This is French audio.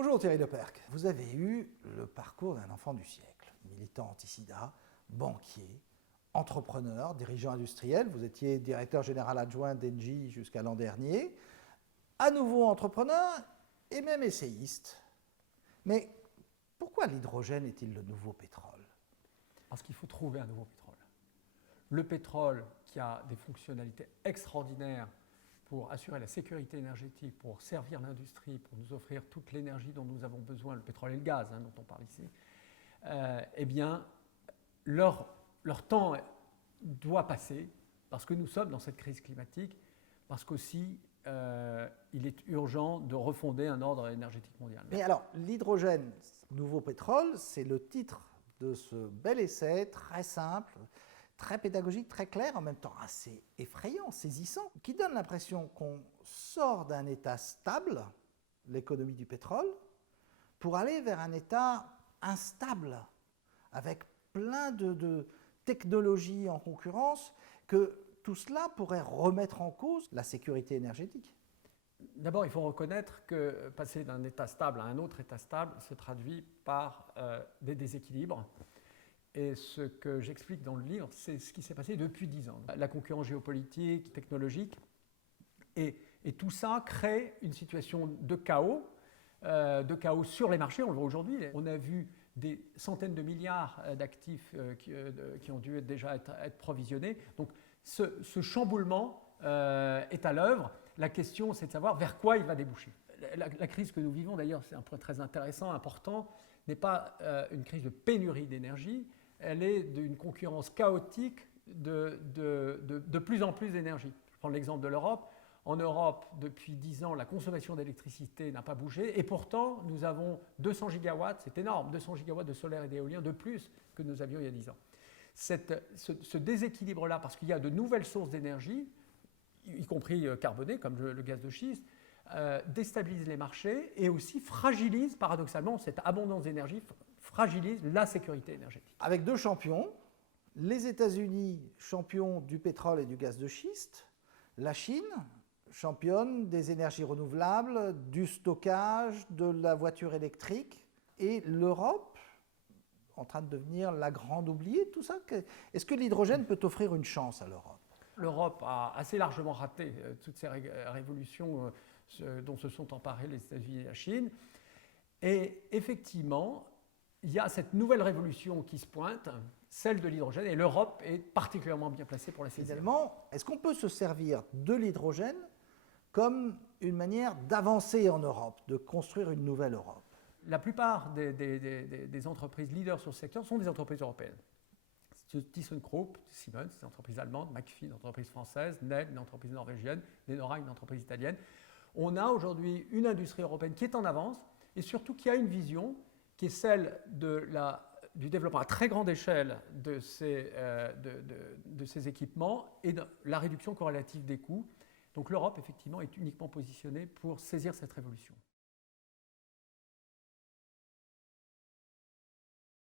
Bonjour Thierry Lepercq, vous avez eu le parcours d'un enfant du siècle, militant anti-sida, banquier, entrepreneur, dirigeant industriel, vous étiez directeur général adjoint d'Engie jusqu'à l'an dernier, à nouveau entrepreneur et même essayiste. Mais pourquoi l'hydrogène est-il le nouveau pétrole? Parce qu'il faut trouver un nouveau pétrole. Le pétrole qui a des fonctionnalités extraordinaires pour assurer la sécurité énergétique, pour servir l'industrie, pour nous offrir toute l'énergie dont nous avons besoin, le pétrole et le gaz dont on parle ici, eh bien, leur temps doit passer parce que nous sommes dans cette crise climatique, parce qu'aussi il est urgent de refonder un ordre énergétique mondial. Mais alors, l'hydrogène, nouveau pétrole, c'est le titre de ce bel essai très simple, très pédagogique, très clair, en même temps assez effrayant, saisissant, qui donne l'impression qu'on sort d'un état stable, l'économie du pétrole, pour aller vers un état instable, avec plein de technologies en concurrence, que tout cela pourrait remettre en cause la sécurité énergétique. D'abord, il faut reconnaître que passer d'un état stable à un autre état stable se traduit par des déséquilibres. Et ce que j'explique dans le livre, c'est ce qui s'est passé depuis 10 ans. La concurrence géopolitique, technologique, et tout ça crée une situation de chaos sur les marchés, on le voit aujourd'hui. On a vu des centaines de milliards d'actifs qui ont dû déjà être provisionnés. Donc ce chamboulement est à l'œuvre. La question, c'est de savoir vers quoi il va déboucher. La crise que nous vivons, d'ailleurs, c'est un point très intéressant, important, n'est pas une crise de pénurie d'énergie, elle est d'une concurrence chaotique de plus en plus d'énergie. Je prends l'exemple de l'Europe. En Europe, depuis 10 ans, la consommation d'électricité n'a pas bougé et pourtant, nous avons 200 gigawatts, c'est énorme, 200 gigawatts de solaire et d'éolien de plus que nous avions il y a 10 ans. Ce déséquilibre-là, parce qu'il y a de nouvelles sources d'énergie, y compris carbonées, comme le gaz de schiste, déstabilise les marchés et aussi fragilise, paradoxalement, cette abondance d'énergie fragilise la sécurité énergétique. Avec deux champions, les États-Unis, champions du pétrole et du gaz de schiste, la Chine, championne des énergies renouvelables, du stockage, de la voiture électrique, et l'Europe, en train de devenir la grande oubliée de tout ça. Est-ce que l'hydrogène peut offrir une chance à l'Europe? L'Europe a assez largement raté toutes ces révolutions dont se sont emparés les États-Unis et la Chine. Et effectivement, il y a cette nouvelle révolution qui se pointe, celle de l'hydrogène, et l'Europe est particulièrement bien placée pour la saisir. Finalement, est-ce qu'on peut se servir de l'hydrogène comme une manière d'avancer en Europe, de construire une nouvelle Europe? La plupart des entreprises leaders sur ce secteur sont des entreprises européennes. ThyssenKrupp, Siemens, une entreprise allemande, McPhy, une entreprise française, Nel, une entreprise norvégienne, Nenora, une entreprise italienne. On a aujourd'hui une industrie européenne qui est en avance et surtout qui a une vision qui est celle du développement à très grande échelle de ces équipements et de la réduction corrélative des coûts. Donc l'Europe, effectivement, est uniquement positionnée pour saisir cette révolution.